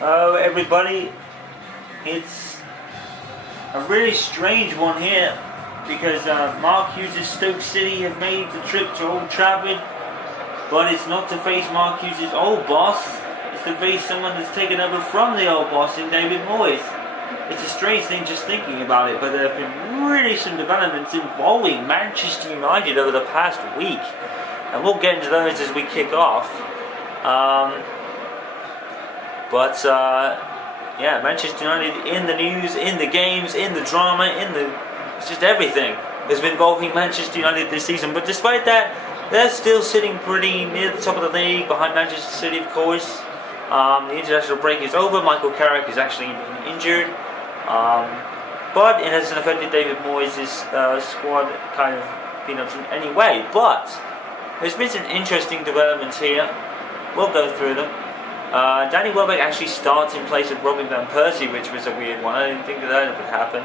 Oh, everybody, it's a really strange one here because Mark Hughes' Stoke City have made the trip to Old Trafford, but it's not to face Mark Hughes' old boss, it's to face someone that's taken over from the old boss in David Moyes. It's a strange thing just thinking about it, but there have been really some developments involving Manchester United over the past week, and we'll get into those as we kick off. Yeah, Manchester United in the news, in the games, in the drama, it's just everything has been involving Manchester United this season. But despite that, they're still sitting pretty near the top of the league, behind Manchester City, of course. The international break is over. Michael Carrick has actually been injured, but it hasn't affected David Moyes' squad kind of peanuts in any way. But there's been some interesting developments here. We'll go through them. Danny Welbeck actually starts in place of Robin Van Persie, which was a weird one. I didn't think that would happen.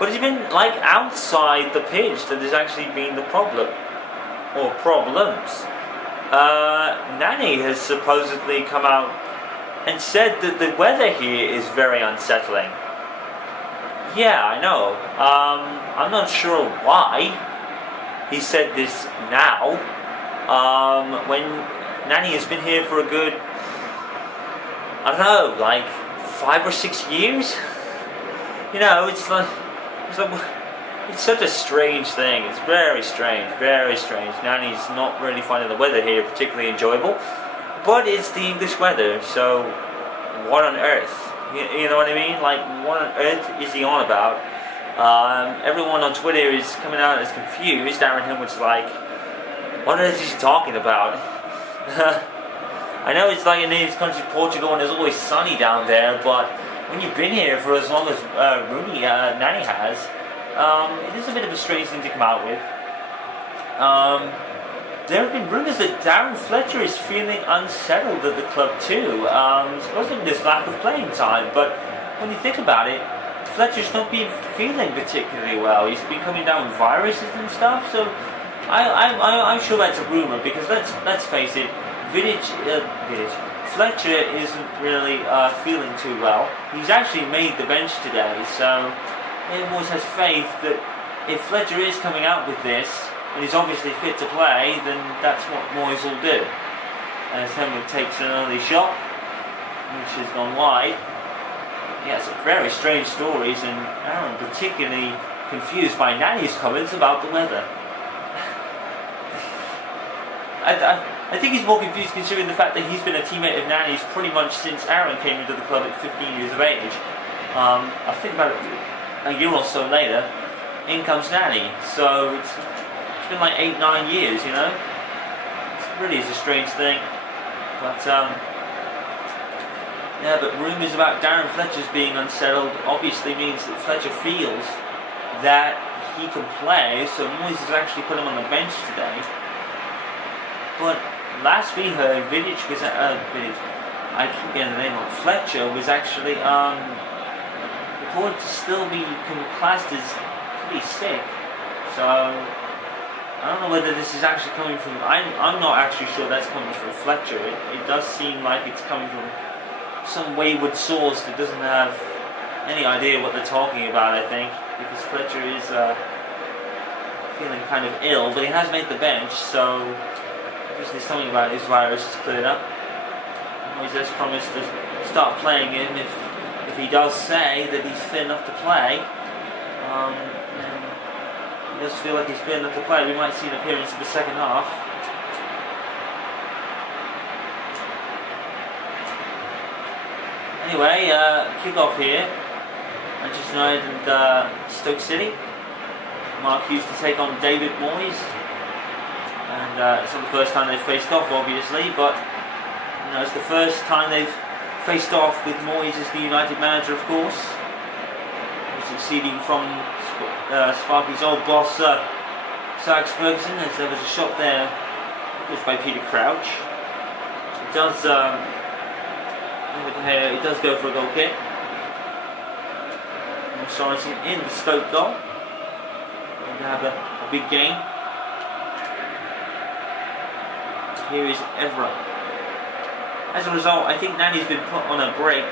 But it's been like outside the pitch that has actually been the problem, or problems. Nani has supposedly come out and said that the weather here is very unsettling. Yeah, I know. I'm not sure why he said this now. When Nani has been here for a good, I don't know, like 5 or 6 years. You know, it's such a strange thing. It's very strange, very strange. Nani's not really finding the weather here particularly enjoyable, but it's the English weather, so what on earth? You know what I mean? Like, what on earth is he on about? Everyone on Twitter is coming out as confused. Aaron Hillwood's like, what on earth is he talking about? I know it's like in his country, Portugal, and it's always sunny down there, but when you've been here for as long as Nani has, it is a bit of a strange thing to come out with. There have been rumours that Darren Fletcher is feeling unsettled at the club too, supposedly this lack of playing time, but when you think about it, Fletcher's not been feeling particularly well. He's been coming down with viruses and stuff, so I'm sure that's a rumour, because let's face it, Fletcher isn't really feeling too well. He's actually made the bench today, so Moyes has faith that if Fletcher is coming out with this, and he's obviously fit to play, then that's what Moyes will do. As Henwood takes an early shot, which has gone wide. Yeah, some very strange stories, and Aaron particularly confused by Nani's comments about the weather. I think he's more confused considering the fact that he's been a teammate of Nani's pretty much since Aaron came into the club at 15 years of age. I think about it a year or so later, in comes Nani. So it's been like 8-9 years, you know. It really is a strange thing. But yeah, but rumours about Darren Fletcher's being unsettled obviously means that Fletcher feels that he can play, so Moyes has actually put him on the bench today. But last we heard, I keep getting the name wrong, Fletcher was actually reported to still be classed as pretty sick. So I don't know whether this is actually coming from, I'm not actually sure that's coming from Fletcher. It does seem like it's coming from some wayward source that doesn't have any idea what they're talking about, I think, because Fletcher is feeling kind of ill, but he has made the bench, so obviously something about his virus is cleared up. Moyes has promised to start playing him if he does say that he's fit enough to play. And he does feel like he's fit enough to play. We might see an appearance in the second half. Anyway, kick off here. Manchester United and Stoke City. Mark Hughes to take on David Moyes. And it's not the first time they've faced off, obviously, but you know, it's the first time they've faced off with Moyes as the United manager, of course. Succeeding from Sparky's old boss, Sir Alex Ferguson, as there was a shot there, it was by Peter Crouch. It does go for a goal kick. And Sorensen in the Stoke goal. Going to have a big game. Here is Evra. as a result, I think Nani's been put on a break,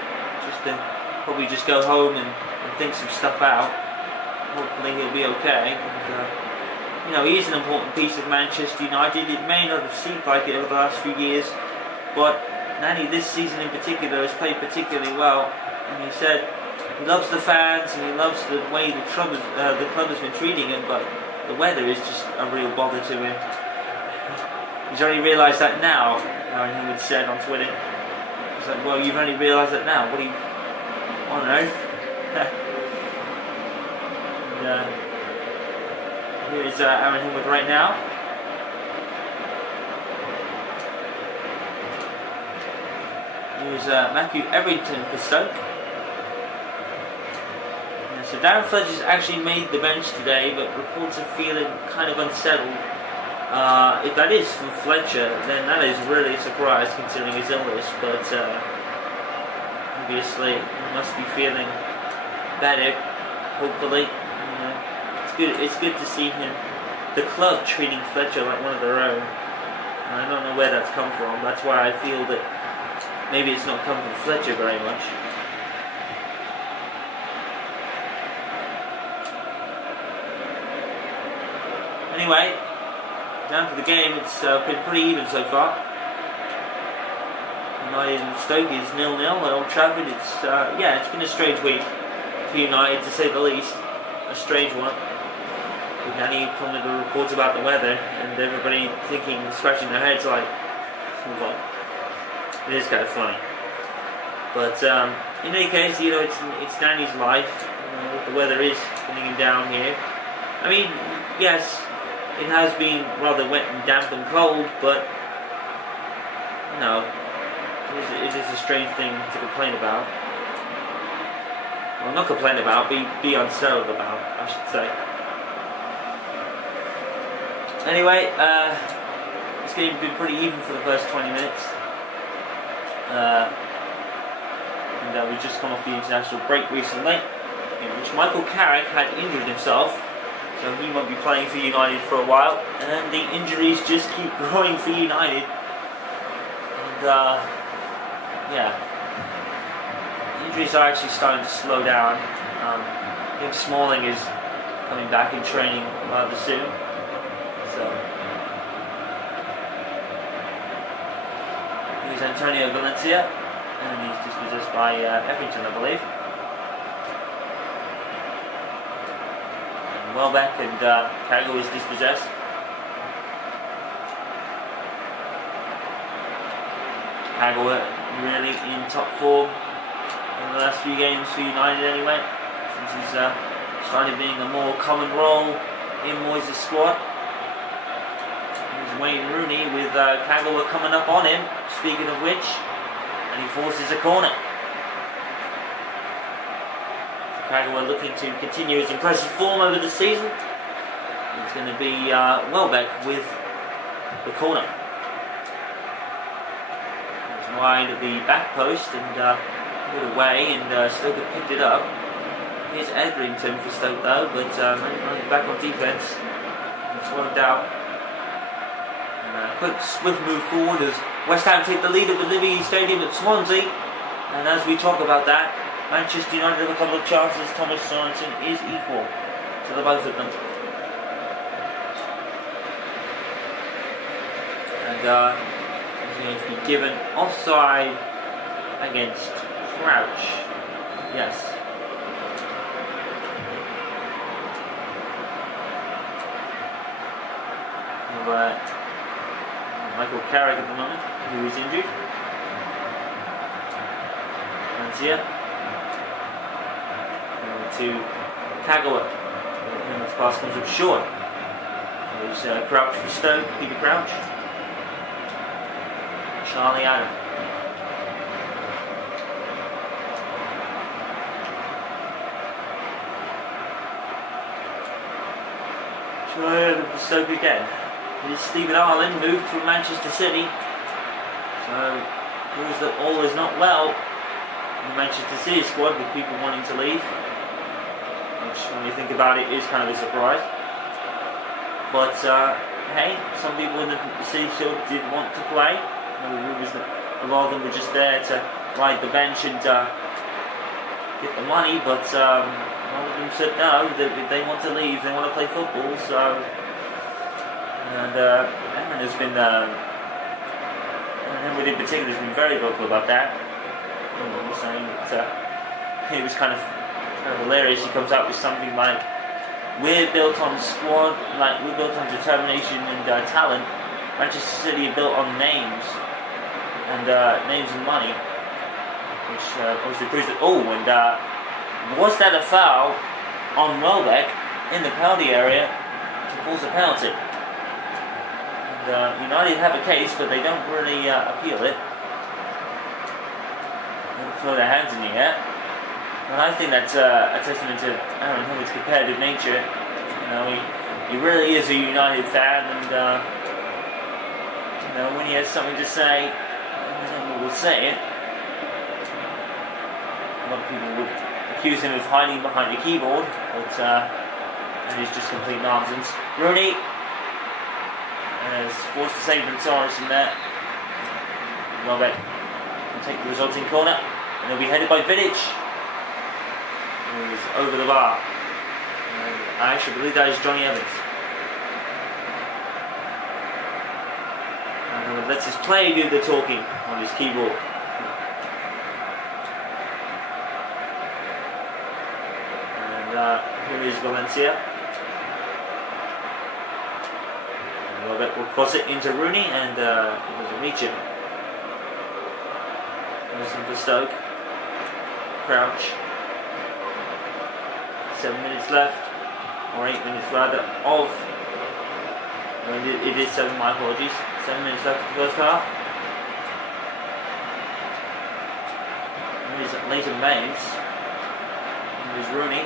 just to probably just go home and think some stuff out. Hopefully he'll be okay. And, he is an important piece of Manchester United. It may not have seemed like it over the last few years, but Nani this season in particular has played particularly well. And he said he loves the fans and he loves the way the club has been treating him, but the weather is just a real bother to him. He's only realised that now, Aaron Hillwood said on Twitter. He's like, well, you've only realised that now. What on earth? And, here is Aaron Hillwood right now. Here's Matthew Everington for Stoke. So Darren Fletcher's actually made the bench today, but reports of feeling kind of unsettled. If that is from Fletcher, then that is really a surprise considering his illness, but obviously he must be feeling better, hopefully. It's good to see the club treating Fletcher like one of their own. And I don't know where that's come from. That's why I feel that maybe it's not come from Fletcher very much. Anyway, down to the game, it's been pretty even so far. United and Stoke is 0-0 at Old Trafford. It's been a strange week for United, to say the least. A strange one. With Nani coming with the reports about the weather, and everybody scratching their heads like, what? It is kind of funny. But in any case, it's Nani's life. The weather is putting him down here. I mean, yes, it has been rather wet and damp and cold, but it is a strange thing to complain about. Well, not complain about, be unsettled about, I should say. Anyway, this game has been pretty even for the first 20 minutes. And we've just come off the international break recently, in which Michael Carrick had injured himself. So he won't be playing for United for a while, and the injuries just keep growing for United. And injuries are actually starting to slow down. I think Smalling is coming back in training rather soon. So here's Antonio Valencia, and he's dispossessed by Everington, I believe. Welbeck and Kagawa is dispossessed. Kagawa really in top form in the last few games for United anyway, since he's started being a more common role in Moyes' squad. There's Wayne Rooney with Kagawa coming up on him, speaking of which, and he forces a corner. Kagawa looking to continue his impressive form over the season. It's going to be Welbeck with the corner. It's wide of the back post and put away, and Stoke have picked it up. Here's Edrington for Stoke though, but running back on defence. It's worked out. And a quick swift move forward as West Ham take the lead at the Liberty Stadium at Swansea. And as we talk about that, Manchester United have a couple of chances. Thomas Sorensen is equal to the both of them. And he's going to be given offside against Crouch. Yes. Michael Carrick at the moment, who is injured. Valencia. To Kagawa, and this pass comes up short. There's Crouch for Stoke, Peter Crouch. Charlie Adam. Charlie Adam for Stoke again. It is Stephen Ireland, moved from Manchester City. So, proves that all is not well in the Manchester City squad, with people wanting to leave. Which, when you think about it, is kind of a surprise. But hey, some people in the city still did want to play. There were rumours that a lot of them were just there to ride the bench and get the money, but a lot of them said no, that they want to leave, they want to play football. So, and Aaron has been, Aaron in particular has been very vocal about that. Saying that it was kind of hilarious. He comes out with something like, "We're built on squad, like we're built on determination and talent. Manchester City are built on names and money," which obviously proves that. Oh, and was that a foul on Welbeck in the penalty area to force a penalty? And United have a case, but they don't really appeal it. Throw their hands in the air. But I think that's a testament to Aaron Hill's competitive nature. He really is a United fan, and when he has something to say, he will say it. A lot of people would accuse him of hiding behind the keyboard, but that is just complete nonsense. Rooney has forced to save Soros in there. Welbeck will take the resulting corner. And he'll be headed by Vidic. He's over the bar. And I actually believe that is Johnny Evans. And lets his play do the talking on his keyboard. And here is Valencia. And Welbeck will cross it into Rooney, and he doesn't reach him. Listen for Stoke. Crouch. 7 minutes left, or 8 minutes rather, of. It is 7, my apologies. 7 minutes left of the first half. Here's Leighton Baines. Here's Rooney.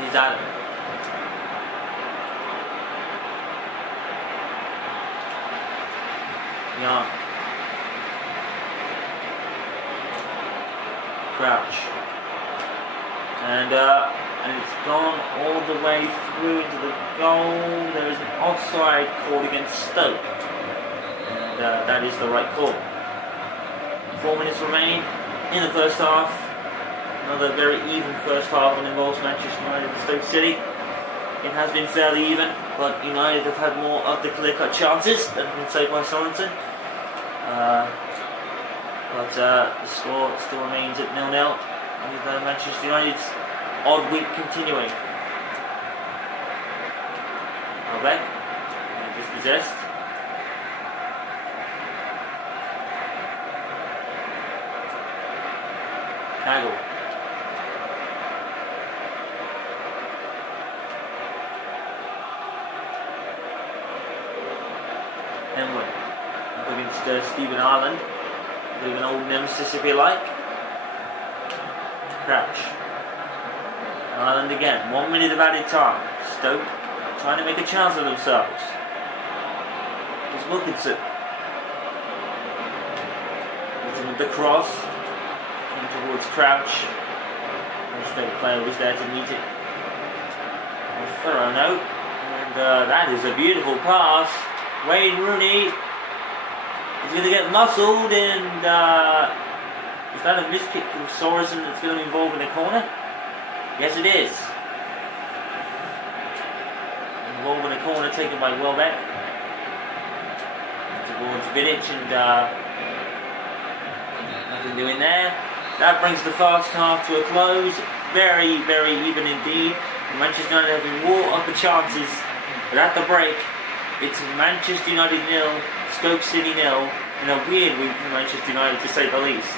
Here's Adam. Young. Crouch. And it's gone all the way through into the goal. There is an offside called against Stoke. And that is the right call. 4 minutes remain in the first half. Another very even first half that involves Manchester United and Stoke City. It has been fairly even, but United have had more of the clear-cut chances that have been saved by Sorensen. But the score still remains at 0-0 with Manchester United's odd week continuing. Welbeck dispossessed. Hagel. Henwood up against Stephen Ireland. A bit of an old nemesis, if you like. Crouch. Ireland again. 1 minute of added time. Stoke trying to make a chance of themselves. There's Wilkinson. With the cross. In towards Crouch. The Stoke player was there to meet it. A thorough note. And that is a beautiful pass. Wayne Rooney is going to get muscled, and is that a missed kick from Sorensen that's going to involve in the corner? Yes, it is. Involved in a corner taken by Welbeck. Towards Vidic, and nothing doing there. That brings the first half to a close. Very, very even indeed. Manchester United having more of the chances, but at the break, it's Manchester United 0, Stoke City 0, in a weird week for Manchester United to say the least.